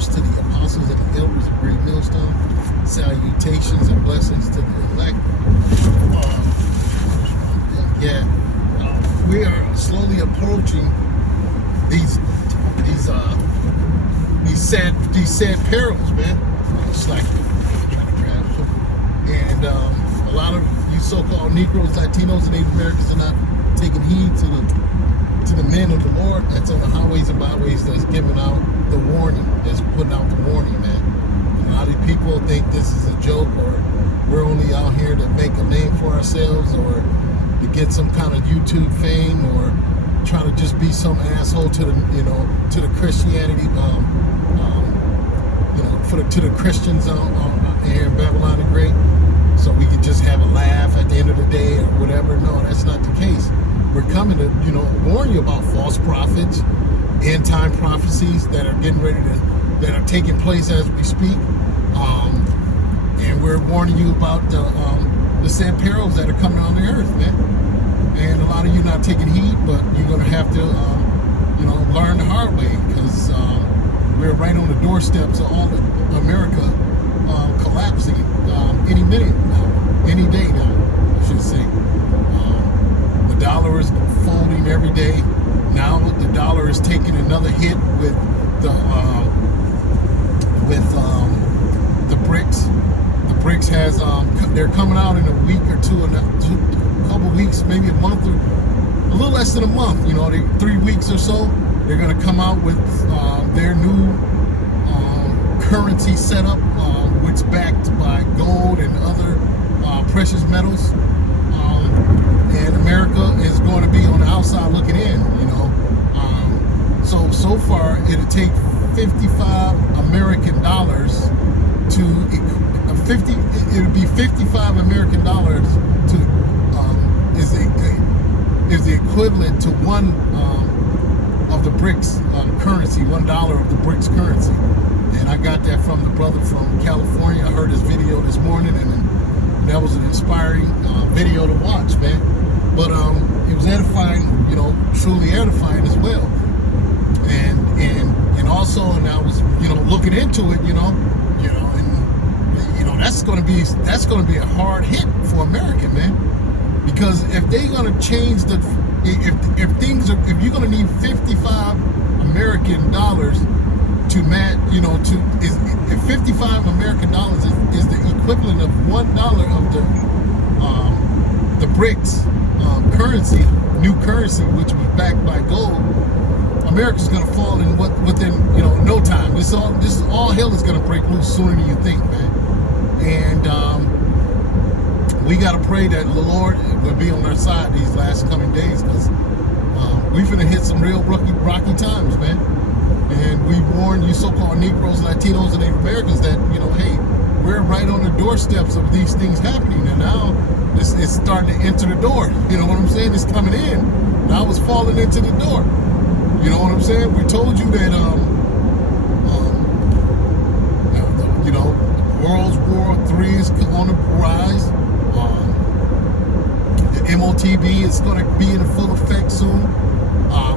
First to the apostles and the elders of Great Millstone, salutations and blessings to the elect. We are slowly approaching these sad perils, man. It's like and a lot of you so-called Negroes, Latinos, and Native Americans are not taking heed to the men of the Lord that's on the highways and byways that's giving out the warning, that's putting out the warning, man. And a lot of people think this is a joke, or we're only out here to make a name for ourselves, or to get some kind of YouTube fame, or try to just be some asshole to the to the Christianity, to the Christians here in Babylon the Great, so we can just have a laugh at the end of the day or whatever. No, that's not the case. We're coming to warn you about false prophets, end time prophecies that are getting ready that are taking place as we speak, and we're warning you about the sad perils that are coming on the earth, man. And a lot of you not taking heed, but you're going to have to, learn the hard way, because we're right on the doorsteps of all of America collapsing any minute now, any day now, I should say. The dollar is folding every day. Now the dollar is taking another hit with the BRICS. The BRICS has they're coming out in a week or two, a couple weeks, maybe a month, or a little less than a month. 3 weeks or so. They're going to come out with their new currency setup, which backed by gold and other precious metals. And America is going to be on the outside looking in. So far it'll take 55 American dollars to it would be 55 American dollars to is the equivalent to one of the BRICS currency, $1 of the BRICS currency. And I got that from the brother from California. I heard his video this morning, and that was an inspiring video to watch, man. But it was edifying, truly edifying as well. And also, and I was, looking into it, that's going to be a hard hit for America, man. Because if they're going to change if you're going to need 55 American dollars to match, if 55 American dollars is the equivalent of $1 of the BRICS currency, new currency, which was backed by gold, America's going to fall in within no time. This all hell is going to break loose sooner than you think, man. And we got to pray that the Lord will be on our side these last coming days, because we're going to hit some real rocky times, man. And we warn you so-called Negroes, Latinos, and Native Americans that, hey, we're right on the doorsteps of these things happening. And now it's starting to enter the door. You know what I'm saying? It's coming in. Now it's falling into the door. You know what I'm saying? We told you that, World War III is on the rise. The MOTB is going to be in full effect soon.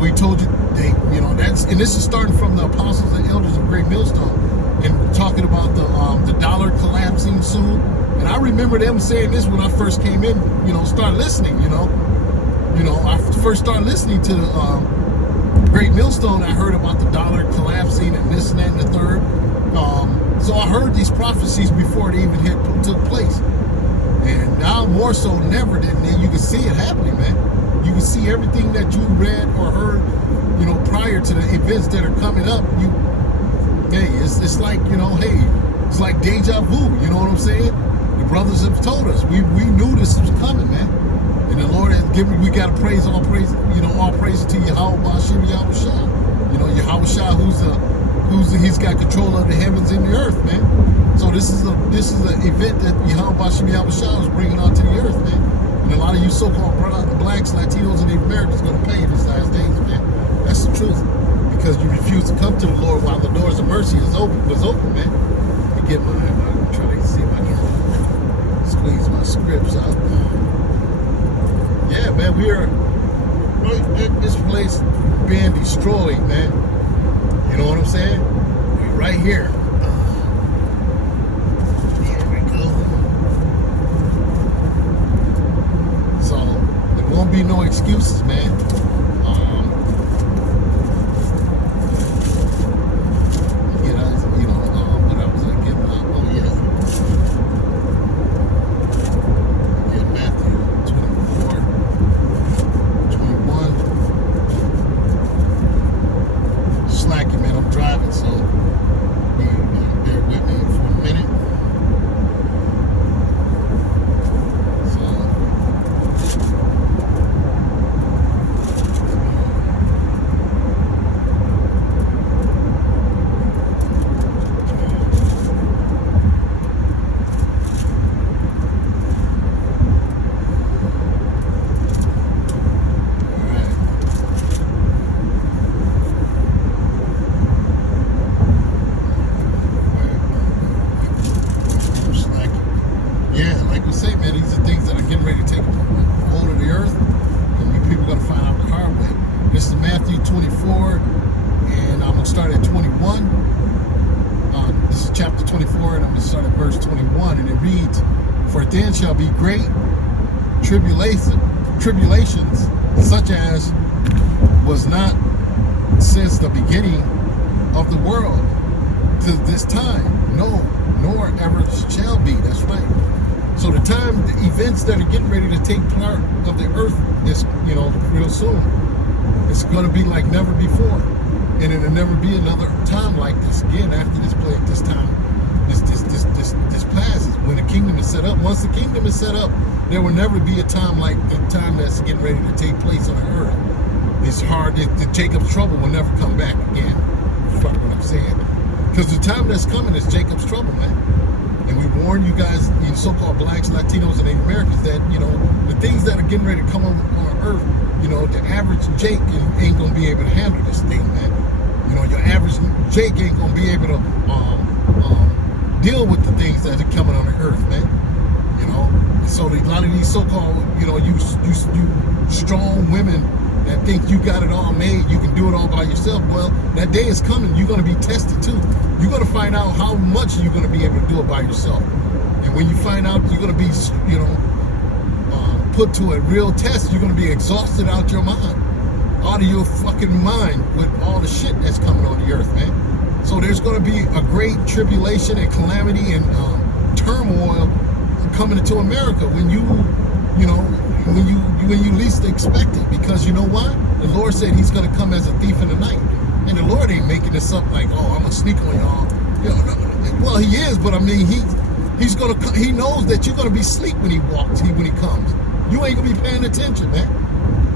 We told you, and this is starting from the apostles and elders of Great Millstone, and talking about the dollar collapsing soon. And I remember them saying this when I first came in, started listening. I first started listening to Great Millstone. I heard about the dollar collapsing and this and that and the third. So I heard these prophecies before they even took place. And now more so than ever, then you can see it happening, man. You can see everything that you read or heard, prior to the events that are coming up. It's like, it's like deja vu. You know what I'm saying? The brothers have told us. We knew this was coming, man. And the Lord has given. We got to praise all praise. All praise to Yahweh Bashir Yahushua. Yahushua, he's got control of the heavens and the earth, man. So this is an event that Yahweh Bashir Yahushua is bringing onto the earth, man. And a lot of you so-called blacks, Latinos, and Native Americans are going to pay in these last days, man. That's the truth. Because you refuse to come to the Lord while the doors of mercy was open, man. Let me get I'm trying to see if I can squeeze my scripts out. Yeah, man, we are this place being destroyed, man. You know what I'm saying? right here. Here we go. So there won't be no excuses, man. What I was getting at. Oh yeah. Yeah, Matthew 24, 21. Slacking, man. I'm driving, so bear with me for a minute. So, yeah, like we say, man, these are things that are getting ready to take hold of the earth, and people are going to find out the hard way. This is Matthew 24, and I'm going to start at 21. This is chapter 24, and I'm going to start at verse 21, and it reads, "For then shall be great tribulations, such as was not since the beginning of the world to this time, no, nor ever shall be." That's right. So the events that are getting ready to take part of the earth is, real soon. It's going to be like never before, and it'll never be another time like this again. After this plague, this time, this passes. When the kingdom is set up, once the kingdom is set up, there will never be a time like the time that's getting ready to take place on the earth. It's hard. Jacob's trouble will never come back again. Fuck what I'm saying. Because the time that's coming is Jacob's trouble, man. And we warn you guys, you so-called blacks, Latinos, and Native Americans that, the things that are getting ready to come on earth, the average Jake ain't going to be able to handle this thing, man. Your average Jake ain't going to be able to deal with the things that are coming on the earth, man. And so a lot of these so-called, you strong women that think you got it all made, you can do it all by yourself. Well, that day is coming. You're going to be tested too. You're going to find out how much you're going to be able to do it by yourself. And when you find out you're going to be, put to a real test, you're going to be exhausted out your mind, out of your fucking mind with all the shit that's coming on the earth, man. So there's going to be a great tribulation and calamity and turmoil coming into America when you least expect it, because you know why? The Lord said He's going to come as a thief in the night, and the Lord ain't making this up like, oh, I'm gonna sneak on y'all. Well, He is, but I mean, He's gonna. He knows that you're gonna be asleep when He walks. When He comes, you ain't gonna be paying attention, man.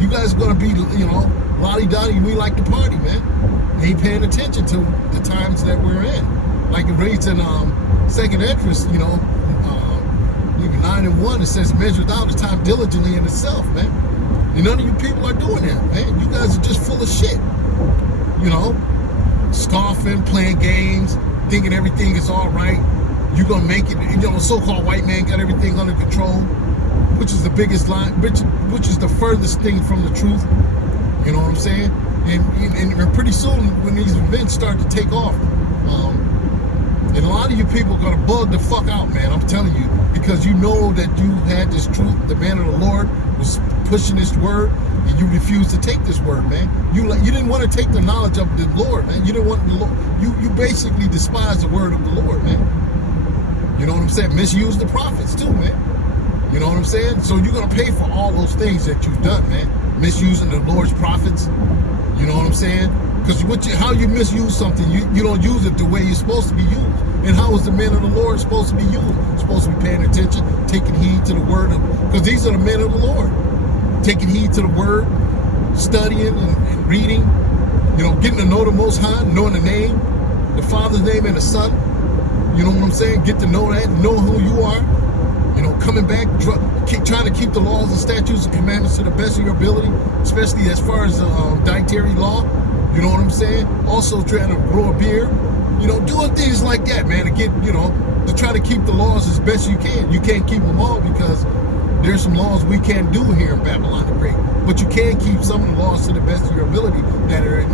You guys are gonna be, lottie-dottie. We like to party, man. Ain't paying attention to the times that we're in. Like it reads in Second Esdras, 9:1, it says, "Measure thou the time diligently in itself," man. And none of you people are doing that, man. You guys are just full of shit. Scoffing, playing games, thinking everything is all right. You're gonna make it. So-called white man got everything under control, which is the biggest lie, which is the furthest thing from the truth. You know what I'm saying? And pretty soon, when these events start to take off, and a lot of you people are gonna bug the fuck out, man. I'm telling you, because you know that you had this truth. The man of the Lord was pushing this word, and you refused to take this word, man. You didn't want to take the knowledge of the Lord, man. You didn't want the Lord. You basically despise the word of the Lord, man. You know what I'm saying? Misuse the prophets too, man. You know what I'm saying? So you're gonna pay for all those things that you've done, man. Misusing the Lord's prophets. You know what I'm saying? Because how you misuse something, you don't use it the way you're supposed to be used. And how is the men of the Lord supposed to be used? Supposed to be paying attention, taking heed to the word because these are the men of the Lord. Taking heed to the word, studying and reading, getting to know the Most High, knowing the name, the Father's name and the Son. You know what I'm saying? Get to know that, know who you are. Coming back, trying to keep the laws and statutes and commandments to the best of your ability, especially as far as dietary law. You know what I'm saying? Also trying to grow a beard. Doing things like that, man, to get, to try to keep the laws as best you can. You can't keep them all because there's some laws we can't do here in Babylon the Great. But you can keep some of the laws to the best of your ability that are,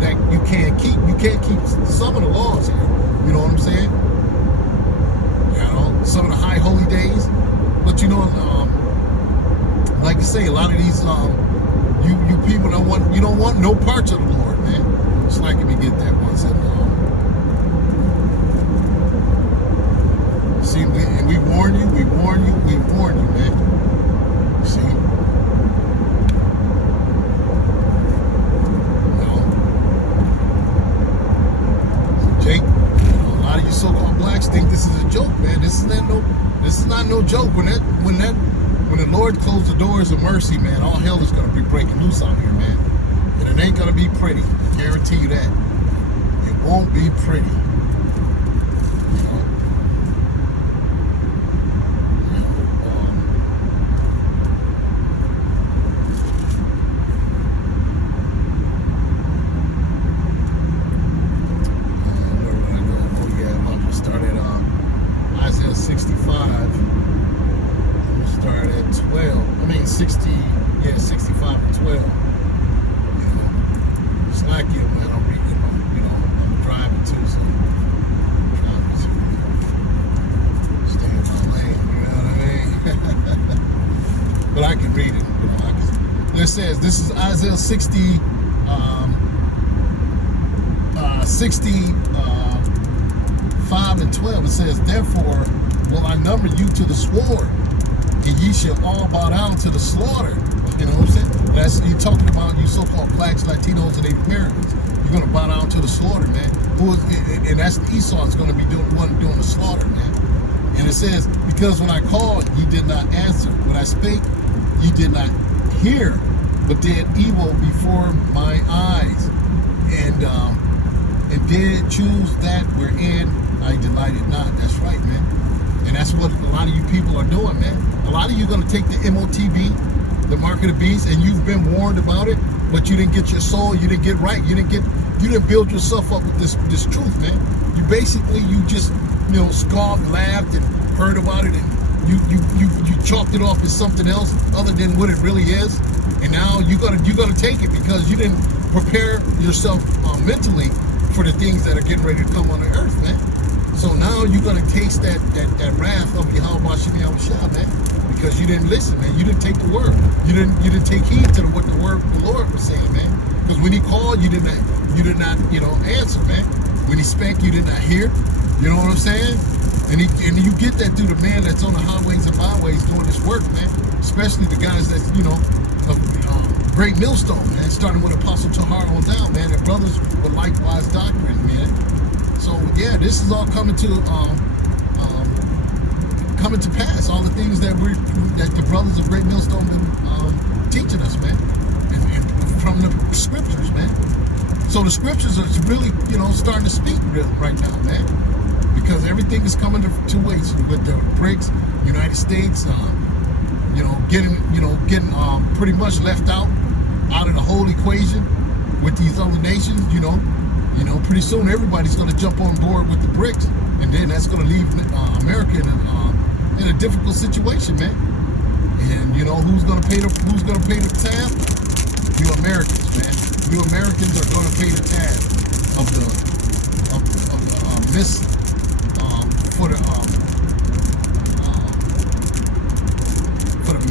that you can keep. You can't keep some of the laws here. You know what I'm saying? Some of the high holy days. But like I say, a lot of these you people don't want no parts of the Lord, man. It's like let me get that once in see, and we warn you, man. See? Jake, a lot of you so-called blacks think this is a joke, man. This is not no joke. When the Lord closed the doors of mercy, man, all hell is gonna be breaking loose out here, man. And it ain't gonna be pretty. I guarantee you that. It won't be pretty. Isaiah 65. I'm gonna start at 12. 65 and 12. It's like you, man. I'm reading, I'm driving too, so I'm trying to stay in my lane. You know what I mean? But I can read it. It says, this is Isaiah 65 and 12. It says, therefore will I number you to the sword, and ye shall all bow down to the slaughter. You know what I'm saying? That's you talking about, you so-called blacks, Latinos, and Native Americans. You're gonna bow down to the slaughter, man. And that's Esau is gonna be doing the slaughter, man. And it says, because when I called, ye did not answer. When I spake, ye did not hear, but did evil before my eyes, and did choose that wherein I delighted not. That's right, man. And that's what a lot of you people are doing, man. A lot of you are going to take the MOTB, the mark of the beast, and you've been warned about it, but you didn't get your soul, you didn't get right, you didn't build yourself up with this truth, man. You basically, you just, scoffed, laughed, and heard about it, and you chalked it off as something else other than what it really is. And now you're gonna take it because you didn't prepare yourself mentally for the things that are getting ready to come on the earth, man. So now you're gonna taste that wrath of Yahweh Shemi Yahushua, man, because you didn't listen, man. You didn't take the word. You didn't take heed to what the Lord was saying, man. Because when He called, you did not answer, man. When He spake, you did not hear. You know what I'm saying? And you get that through the man that's on the highways and byways doing this work, man. Especially the guys that's great millstone, man. Starting with Apostle Tahar on down, man. And brothers with likewise doctrine, man. So yeah, this is all coming to pass. All the things that the brothers of Great Millstone been teaching us, man, and from the scriptures, man. So the scriptures are really, starting to speak real right now, man, because everything is coming to waste with the BRICS, United States, getting pretty much left out of the whole equation with these other nations, pretty soon everybody's going to jump on board with the BRICS, and then that's going to leave America in a difficult situation, man. And who's going to pay the tab? You Americans, man. You Americans are going to pay the tab of the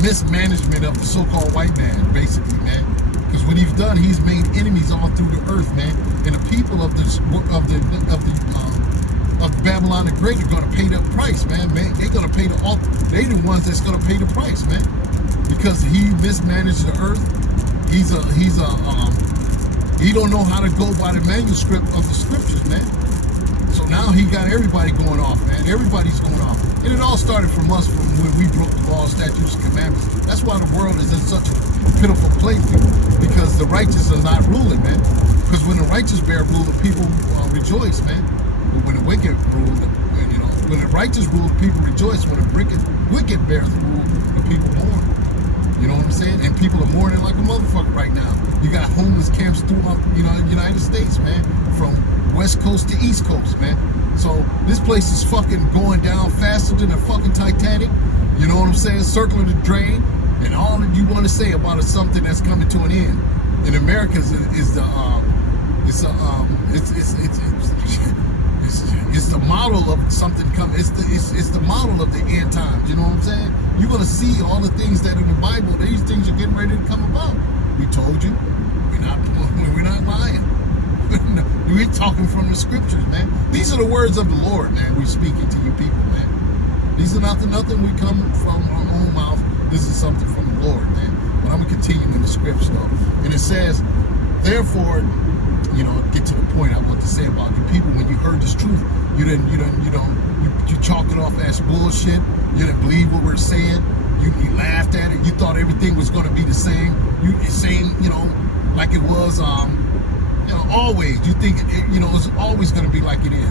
mismanagement of the so-called white man, basically, man. Because what he's done, he's made enemies all through the earth, man. And the people of Babylon the Great are going to pay the price, man. They're going to pay the ones that's going to pay the price, man. Because he mismanaged the earth. He don't know how to go by the manuscript of the scriptures, man. So now he got everybody going off, man. Everybody's going off. And it all started from us, from when we broke the laws, statutes, and commandments. That's why the world is in such a pitiful place, because the righteous are not ruling, man. Because when the righteous bear rule, the people rejoice, man. But when the wicked rule, when the righteous rule, people rejoice. When the wicked bears rule, the people mourn. You know what I'm saying? And people are mourning like a motherfucker right now. You got homeless camps throughout, the United States, man. From West Coast to East Coast, man. So this place is fucking going down faster than a fucking Titanic. You know what what I'm saying? Circling the drain, and all that you want to say about is something that's coming to an end. In America is the model of something coming. It's the model of the end times. You know what I'm saying? You're gonna see all the things that in the Bible. These things are getting ready to come about. We told you. We're not lying. We're talking from the scriptures, man. These are the words of the Lord, man. We're speaking to you people, man. These are nothing we come from our own mouth. This is something from the Lord, man. But I'm gonna continue in the scripture, though. And it says, therefore, get to the point I want to say about you people. When you heard this truth, you chalk it off as bullshit. You didn't believe what we're saying. You laughed at it. You thought everything was going to be the same. Like it was. Always. You think it's always going to be like it is.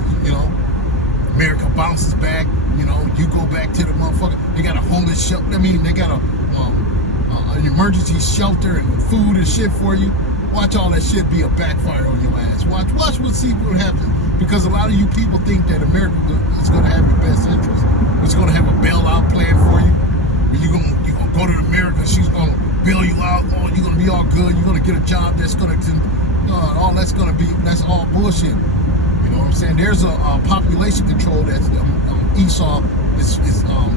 America bounces back. You go back to the motherfucker. They got a homeless shelter. They got an emergency shelter and food and shit for you. Watch all that shit be a backfire on your ass. Watch see what happens. Because a lot of you people think that America is going to have your best interest. It's going to have a bailout plan for you. You're gonna go to America. She's going to bail you out. Oh, you're going to be all good. You're going to get a job that's going to, that's all bullshit. You know what I'm saying? There's a population control that Esau is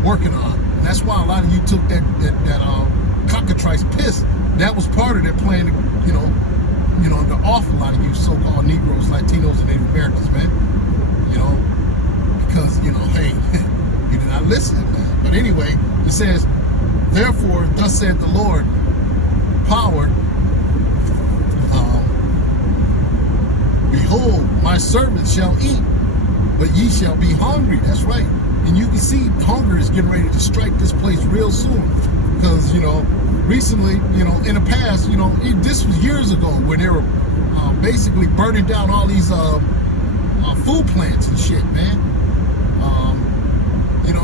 working on. And that's why a lot of you took that cockatrice piss. That was part of their plan, to off a lot of you so-called Negroes, Latinos, and Native Americans, man. Because, hey, you did not listen, man. But anyway, it says, therefore, thus said the Lord, power, behold, my servants shall eat, but ye shall be hungry. That's right. And you can see hunger is getting ready to strike this place real soon. Because, recently, in the past, this was years ago where they were basically burning down all these food plants and shit, man.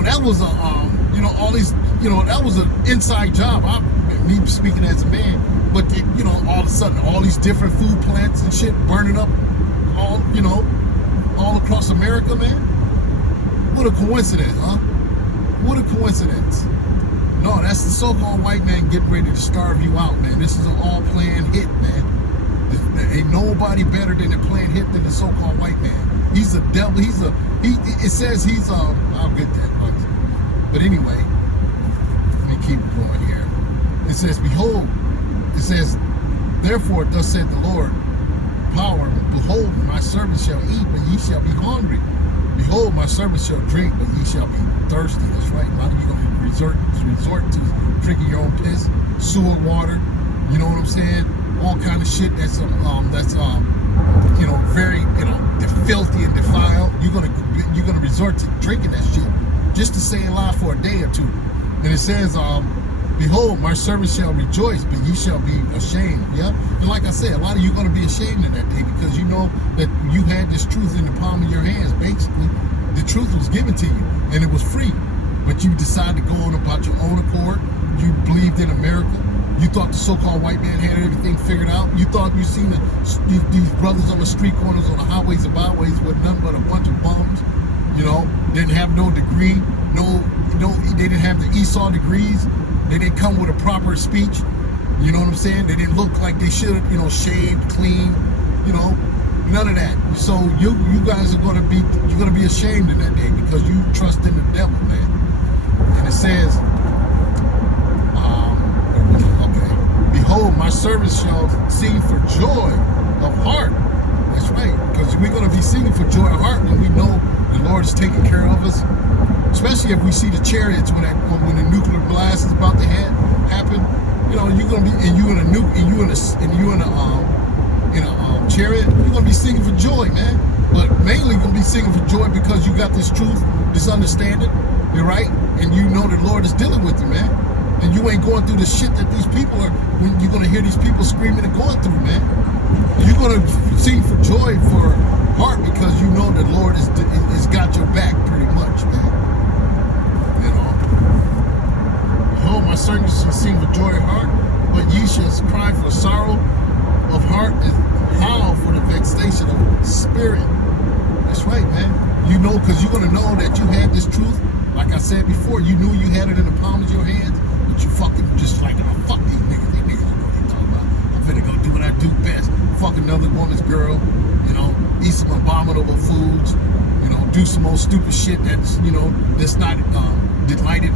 That was all these, that was an inside job. Me speaking as a man, but all of a sudden, all these different food plants and shit burning up all across America, man. What a coincidence, huh? What a coincidence. No, that's the so-called white man getting ready to starve you out, man. This is an all-planned hit, man. There ain't nobody better than a planned hit than the so-called white man. He's a devil. It says he's I'll get that. But anyway, let me keep going here. It says, behold, it says, therefore, thus said the Lord, power, behold, my servants shall eat, but ye shall be hungry. Behold, my servants shall drink, but ye shall be thirsty. That's right. A lot of you going to resort to drinking your own piss, sewer water. You know what I'm saying? All kind of shit that's very filthy and defiled. You're gonna resort to drinking that shit just to stay alive for a day or two. And it says, behold, my servants shall rejoice, but ye shall be ashamed. Yeah. And like I said, a lot of you are going to be ashamed in that day because you know that you had this truth in the palm of your hands. Basically, the truth was given to you and it was free, but you decided to go on about your own accord. You believed in America. You thought the so-called white man had everything figured out. You thought you seen these brothers on the street corners, on the highways and byways with nothing but a bunch of bums. Didn't have no degree, they didn't have the Esau degrees. They didn't come with a proper speech. You know what I'm saying? They didn't look like they should have, shaved, clean, none of that. So you guys are gonna be ashamed in that day because you trust in the devil, man. And it says, behold, my servants shall sing for joy of heart. That's right, because we're going to be singing for joy of heart when we know the Lord is taking care of us. Especially if we see the chariots when the nuclear blast is about to happen. You're going to be, and you in a chariot. You're going to be singing for joy, man. But mainly you're going to be singing for joy because you got this truth, this understanding. You're right, and you know the Lord is dealing with you, man. And you ain't going through the shit that these people are, when you're going to hear these people screaming and going through, man. You're going to sing for joy for heart because you know the Lord has got your back pretty much, man. Behold, my servants shall sing for joy of heart, but ye shall cry for sorrow of heart and howl for the vexation of spirit. That's right, man. Because you're going to know that you had this truth. Like I said before, you knew you had it in the palm of your another woman's girl, you know, eat some abominable foods, you know, do some more stupid shit that's, you know, that's not delighted